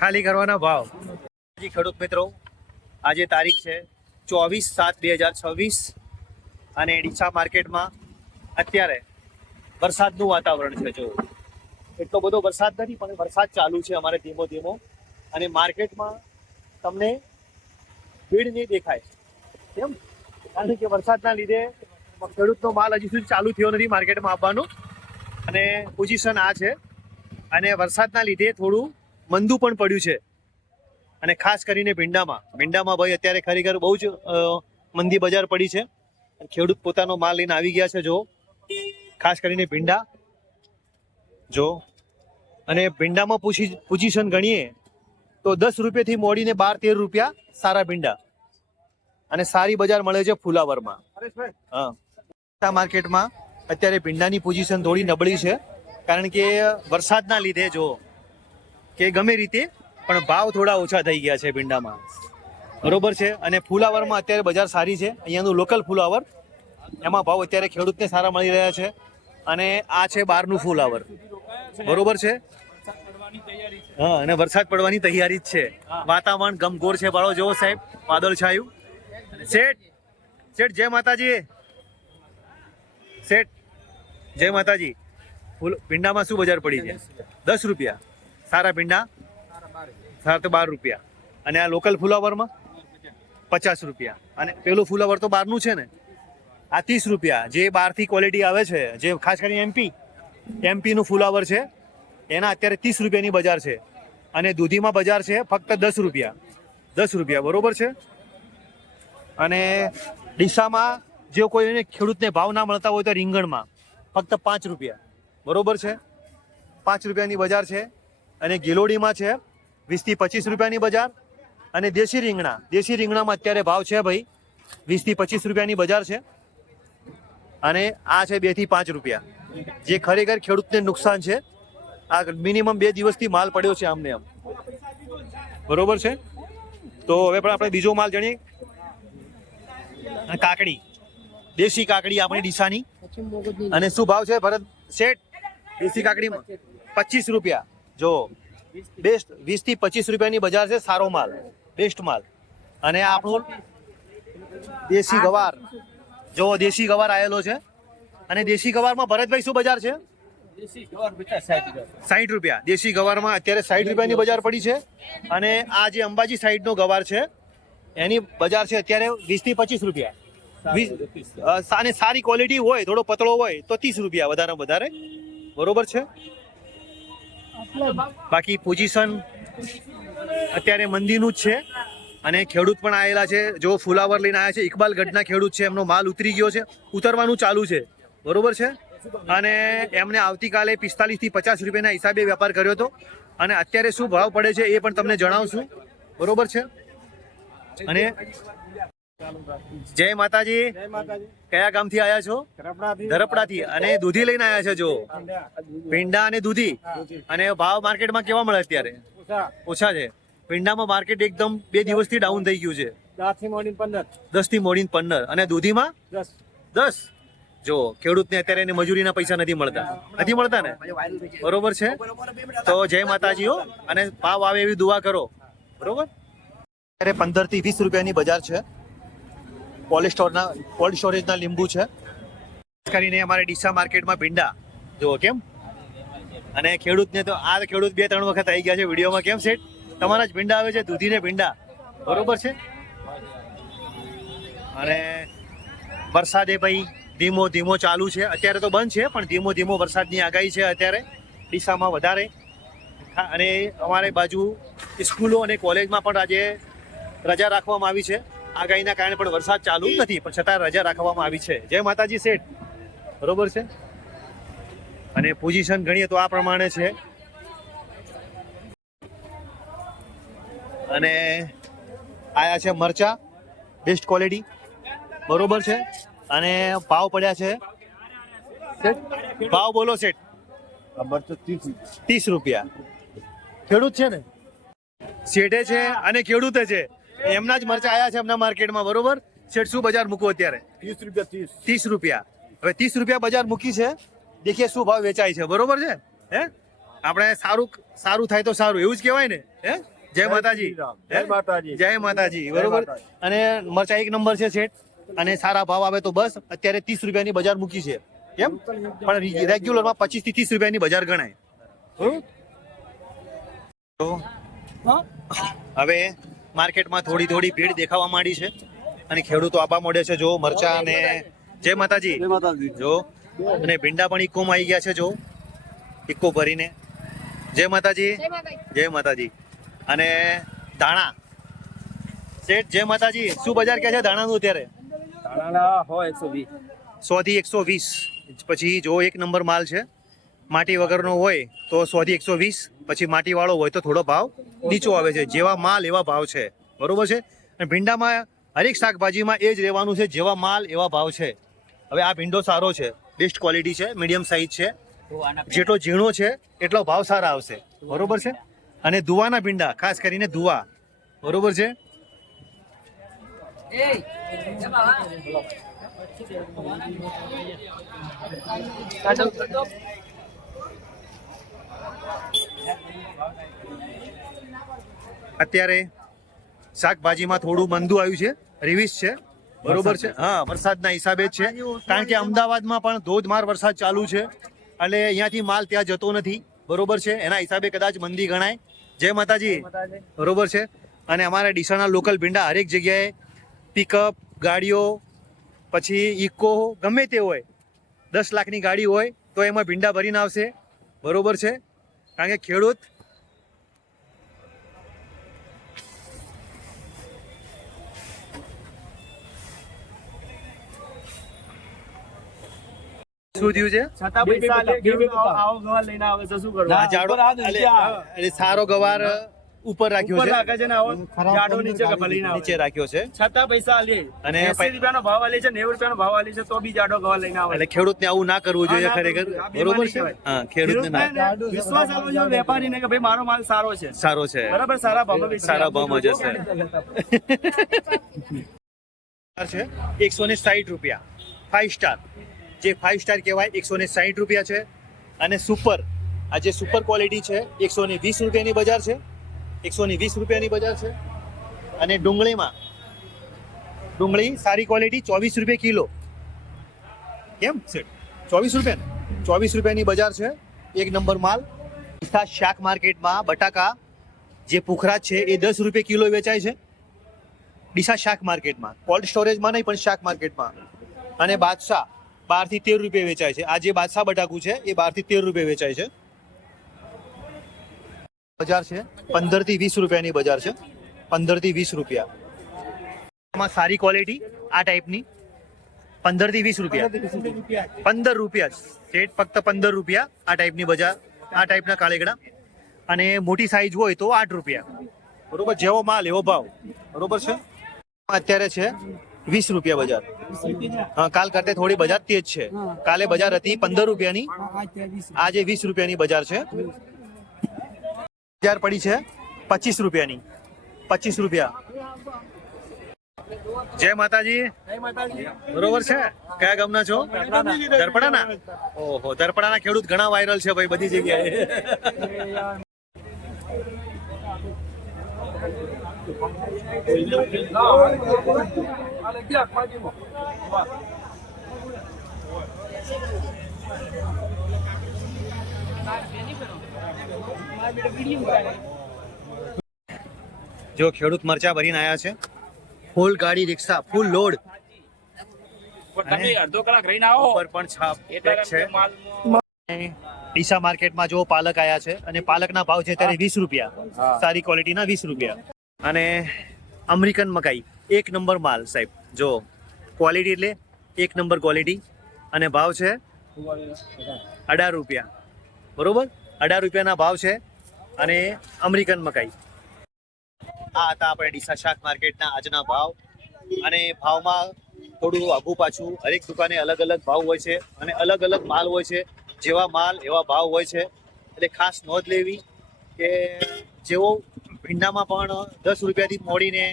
ખાલી કરવાના ભાવ. ખેડૂત મિત્રો, આજે તારીખ છે 24/7/2026 અને ડીસા માર્કેટમાં અત્યારે વરસાદનું વાતાવરણ છે. જો એટલો બધો વરસાદ નથી, પણ વરસાદ ચાલુ છે અમારે ધીમો ધીમો. અને માર્કેટમાં તમને ભીડ નહીં દેખાય. કેમ? કારણ કે વરસાદના લીધે ખેડૂતનો માલ હજી સુધી ચાલુ થયો નથી માર્કેટમાં આવવાનું. અને પોઝિશન આ છે. અને વરસાદના લીધે થોડું મંદું પણ પડ્યું છે. અને ખાસ કરીને ભીંડામાં ભાઈ અત્યારે ખરેખર બહુ જ મંદી બજાર પડી છે. ખેડૂત પોતાનો માલ લઈને આવી ગયા છે. જો ખાસ કરીને ભીંડા જો, અને ભીંડામાં પોઝિશન ગણીએ તો 10 રૂપિયાથી મોડીને 12-13 રૂપિયા સારા ભીંડા. અને સારી બજાર મળે છે ફુલાવરમાં. હા, માર્કેટમાં અત્યારે ભીંડાની પોઝિશન થોડી નબળી છે, કારણ કે વરસાદના લીધે જો કે ગમે રીતે પણ ભાવ થોડા ઓછા થઈ ગયા છે ભીંડામાં. બરોબર છે. અને ફુલાવરમાં અત્યારે બજાર સારી છે. અહીંયાનું લોકલ ફુલાવર, એમાં ભાવ અત્યારે ખેડૂતને સારા મળી રહ્યા છે. અને આ છે બહારનું ફુલાવર. બરોબર છે. હા, અને વરસાદ પડવાની તૈયારી જ છે. વાતાવરણ ગમગોર છે. બાળો જોવો સાહેબ, વાદળ છાયું. શેઠ જય માતાજી. શેઠ જય માતાજી. ભીંડામાં શું બજાર પડી છે? 10 રૂપિયા સારા ભીંડા, 12 રૂપિયા. અને આ લોકલ ફુલાવરમાં 50 રૂપિયા. અને પેલું ફુલાવર તો બહારનું છે ને, આ 30 રૂપિયા. જે બહારથી ક્વોલિટી આવે છે, જે ખાસ કરીને એમપીનું ફુલાવર છે, એના અત્યારે 30 રૂપિયાની બજાર છે. અને દૂધીમાં બજાર છે ફક્ત 10 રૂપિયા. બરોબર છે. અને ડીસામાં જો કોઈને ખેડૂતને ભાવ ના મળતા હોય તો રીંગણમાં ફક્ત 5 રૂપિયા. બરોબર છે. 5 રૂપિયાની બજાર છે. અને ગિલોડીમાં છે 20 થી 25 રૂપિયાની બજાર. અને દેશી રીંગણામાં અત્યારે ભાવ છે ભાઈ 20 થી 25 રૂપિયાની બજાર છે. અને આ છે 2 થી 5 રૂપિયા, જે ખરેખર ખેડૂતને નુકસાન છે. આ મિનિમમ 2 દિવસથી માલ પડ્યો છે આમને આમ. બરોબર છે. તો હવે પણ આપણે બીજો માલ જાણીએ. કાકડી, દેશી કાકડી આપણી ડીસાની. અને શું ભાવ છે ભરત શેઠ? દેશી કાકડીમાં 25 રૂપિયા. જો બેસ્ટ 20 થી 25 રૂપિયાની બજાર છે. સારો માલ, બેસ્ટ માલ. અને આપણું દેશી ગવાર, જો દેશી ગવાર આવેલો છે. અને દેશી ગવારમાં ભરતભાઈ શું બજાર છે? 60 રૂપિયા. દેશી ગવારમાં અત્યારે 60 રૂપિયાની બજાર પડી છે. અને આ જે અંબાજી સાઈડનો ગવાર છે, એની બજાર છે અત્યારે 20 થી 25 રૂપિયા. અને સારી ક્વોલિટી હોય, થોડો પતળો હોય તો 30 રૂપિયા વધારે. બરોબર છે. બાકી પોઝિશન અત્યારે મંદીનું જ છે. અને ખેડૂત પણ આવેલા છે. જો ફુલાવર લઈને આવ્યા છે, ઇકબાલગઢના ખેડૂત છે. એમનો માલ ઉતરી ગયો છે, ઉતરવાનું ચાલુ છે. બરોબર છે. અને એમને આવતીકાલે 45 થી 50 રૂપિયાના હિસાબે વેપાર કર્યો હતો. અને અત્યારે શું ભાવ પડે છે એ પણ તમને જણાવશું. બરોબર છે. અને જય માતાજી. કયા ગામથી આવ્યા છો? ધરપડાથી. અને દૂધી લઈને આવ્યા છે. જો ભીંડા અને દૂધી. અને ભાવ માર્કેટમાં કેવા મળે અત્યારે? ઓછા છે. ભીંડામાં માર્કેટ એકદમ 2 દિવસથી ડાઉન થઈ ગયું છે. 10 થી મોડીને 15. અને દૂધીમાં 10. જો ખેડૂતને અત્યારે એની મજૂરીના પૈસા નથી મળતા ને. બરોબર છે. તો જય માતાજીઓ. અને ભાવ આવે એવી દુઆ કરો. બરોબર. અત્યારે 15 થી 20 રૂપિયાની બજાર છે. કોલ્ડ સ્ટોરેજના લીંબુ છે. ખાસ કરીને અમારે ડીસા માર્કેટમાં ભીંડા જો કેમ. અને ખેડૂતને તો આ ખેડૂત 2-3 વખત આવી ગયા છે વિડીયોમાં. કેમ શેઠ? તમારા જ ભીંડા આવે છે, દૂધીને ભીંડા. બરોબર છે. અને વરસાદે ભાઈ ધીમો ચાલુ છે. અત્યારે તો બંધ છે, પણ ધીમો વરસાદની આગાહી છે અત્યારે ડીસામાં વધારે. અને અમારે બાજુ સ્કૂલો અને કોલેજમાં પણ આજે રજા રાખવામાં આવી છે. આગાહીના કારણે પણ વરસાદ ચાલુ નથી, પણ છતાં રજા રાખવામાં આવી છે. જય માતાજી શેઠ. બરોબર છે. અને પોઝિશન ગણીએ તો આ પ્રમાણે છે. અને આયા છે મરચા, બેસ્ટ ક્વોલિટી. બરોબર છે. અને ભાવ પડ્યા છે ભાવ બોલો શેઠ? 30 રૂપિયા. ખેડૂત છે ને, શેઠે છે અને ખેડૂતે છે, એમના જ મરચા આવ્યા છે એમના માર્કેટમાં. બરોબર. શેઠ શું બજાર મૂકવું અત્યારે? 30 રૂપિયા. હવે 30 રૂપિયા બજાર મૂકી છે. દેખીએ શું ભાવ વેચાય છે. બરોબર છે. હે આપણે સારું થાય તો સારું, એવું જ કહેવાય ને. હે, જય માતાજી. જય માતાજી. જય માતાજી. બરોબર. અને મરચા એક નંબર છે શેઠ, અને સારા ભાવ આવે તો બસ. અત્યારે 30 રૂપિયાની બજાર મૂકી છે, કેમ પણ રેગ્યુલરમાં 25 થી 30 રૂપિયાની બજાર ગણાય. તો હવે માર્કેટમાં થોડી ભીડ દેખાવા માંડી છે અને ખેડૂતો આપવા માંડે છે. જો મરચા અને જય માતાજી. જો અને ભીંડા પણ ઇકોમાં આવી ગયા છે. જો ઇકો ભરીને. જય માતાજી. જય માતાજી. અને ધાણા શેઠ, જય માતાજી. શું બજાર કે છે ધાણાનું અત્યારે? 100 થી 120. પછી જો એક નંબર માલ છે, માટી વગરનો હોય તો 100 થી 120. પછી માટી વાળો હોય તો થોડો ભાવ નીચો આવે છે. જેવા માલ એવા ભાવ છે, બરોબર છે. અને ભીંડામાં હરેક શાકભાજીમાં એ જ રહેવાનું છે, જેવા માલ એવા ભાવ છે. હવે આ ભીંડો સારો છે, બેસ્ટ ક્વોલિટી છે, મીડિયમ સાઇઝ છે. જેટલો ઝીણો છે એટલો ભાવ સારા આવશે, બરોબર છે. અને દુવાના ભીંડા, ખાસ કરીને દુવા, બરોબર છે. અત્યારે શાકભાજીમાં થોડું મંદુ આવ્યું છે, રિવિસ છે, બરોબર છે. હા, વરસાદના હિસાબે જ છે, કારણ કે અમદાવાદમાં પણ ધોધમાર વરસાદ ચાલુ છે, એટલે અહીંયાથી માલ ત્યાં જતો નથી, બરોબર છે. એના હિસાબે કદાચ મંદી ગણાય. જય માતાજી. બરોબર છે. અને અમારા ડીસાના લોકલ ભીંડા હરેક જગ્યાએ પિકઅપ ગાડીઓ, પછી ઇકો, ગમે તે હોય, 10 લાખની ગાડી હોય તો એમાં ભીંડા ભરીને આવશે, બરોબર છે. કારણ કે ખેડૂત શું થયું છે? સારો ગવાર ઉપર રાખ્યો છે, નીચે રાખ્યો છે, છતાં પૈસા લે અને 80 રૂપિયાનો ભાવ આલે છે, 90 રૂપિયાનો ભાવ આલે છે, તો બી જાડો ગવા લઈને આવે. એટલે ખેડૂતને આવું ના કરવું જોઈએ ખરેખર, બરોબર છે. હા, ખેડૂતને વિશ્વાસ આપવો જોઈએ વેપારીને કે ભાઈ મારો માલ સારો છે, બરાબર, સારા ભાવમાં જશે. છે 160 રૂપિયા 5 સ્ટાર, જે 5 સ્ટાર કહેવાય, 160 રૂપિયા છે. અને સુપર, આ જે સુપર ક્વોલિટી છે 120 રૂપિયાની બજાર છે, 120 રૂપિયાની બજાર છે. અને ડુંગળી સારી ક્વોલિટી 24 રૂપિયા કિલો. કેમ સેટ? 24 રૂપિયા, 24 રૂપિયાની બજાર છે, એક નંબર માલ. શાક માર્કેટમાં બટાકા જે પુખરાજ છે એ 10 રૂપિયા કિલો વેચાય છે, ડીસા શાક માર્કેટમાં, કોલ્ડ સ્ટોરેજમાં નહીં પણ શાક માર્કેટમાં. અને બાદશાહ 12 થી 13 રૂપિયા વેચાય છે. આ જે બાદશાહ બટાકું છે એ 12 થી 13 રૂપિયા વેચાય છે. બજાર છે 15 થી 20 રૂપિયાની બજાર છે, 15 થી 20 રૂપિયા. એમાં સારી ક્વોલિટી આ ટાઈપની 15 થી 20 રૂપિયા, 15 રૂપિયા સેટ, ફક્ત 15 રૂપિયા આ ટાઈપની બજાર, આ ટાઈપના કાળેગડા. અને મોટી સાઈઝ હોય તો 8 રૂપિયા, બરોબર. જેવો માલ એવો ભાવ, બરોબર છે. અત્યારે છે 20 રૂપિયા બજાર. હા, કાલ કરતે થોડી બજાર તેજ છે. કાલે બજાર હતી 15 રૂપિયાની, આજે 20 રૂપિયાની બજાર છે. બજાર પડી છે 25 રૂપિયાની, 25 રૂપિયા. જય માતાજી. બરોબર છે. કયા ગામના છો? દરપડાના. ઓહો, દરપડાના ખેડૂત ઘણા વાયરલ છે ભાઈ, બધી જગ્યાએ. જો ખેડૂત મરચા ભરીને આયા છે, ફૂલ ગાડી રિક્ષા, ફૂલ લોડ. અડધો કલાક રહીને આવો ઉપર પણ છાપ છે. ડીસા માર્કેટમાં જો પાલક આયા છે, અને પાલકના ભાવ છે ત્યારે 20 રૂપિયા, સારી ક્વોલિટીના 20 રૂપિયા. અને અમેરિકન મકાઈ એક નંબર માલ સાહેબ, જો ક્વોલિટી એટલે એક નંબર ક્વોલિટી. અને ભાવ છે 18 રૂપિયા, બરોબર, 18 રૂપિયાના ભાવ છે. અને અમેરિકન મકાઈ. આ હતા આપણે ડીસા શાક માર્કેટના આજના ભાવ. અને ભાવમાં થોડું આગું પાછું, હરેક દુકાને અલગ અલગ ભાવ હોય છે, અને અલગ અલગ માલ હોય છે, જેવા માલ એવા ભાવ હોય છે. એટલે ખાસ નોંધ લેવી કે જેવો ભીંડામાં પણ 10 રૂપિયાથી મોડીને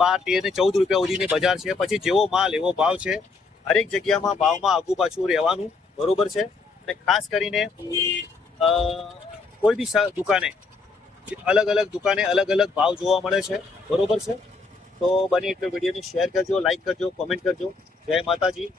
12, 13 ને 14 રૂપિયા સુધીની બજાર છે. પછી જેવો માલ એવો ભાવ છે. હરેક જગ્યામાં ભાવમાં આગું પાછું રહેવાનું, બરોબર છે. અને ખાસ કરીને કોઈ બી દુકાને અલગ અલગ દુકાને અલગ અલગ ભાવ જોવા મળે છે, બરોબર છે. તો બને એટલો વિડીયોને શેર કરજો, લાઈક કરજો, કોમેન્ટ કરજો. જય માતાજી.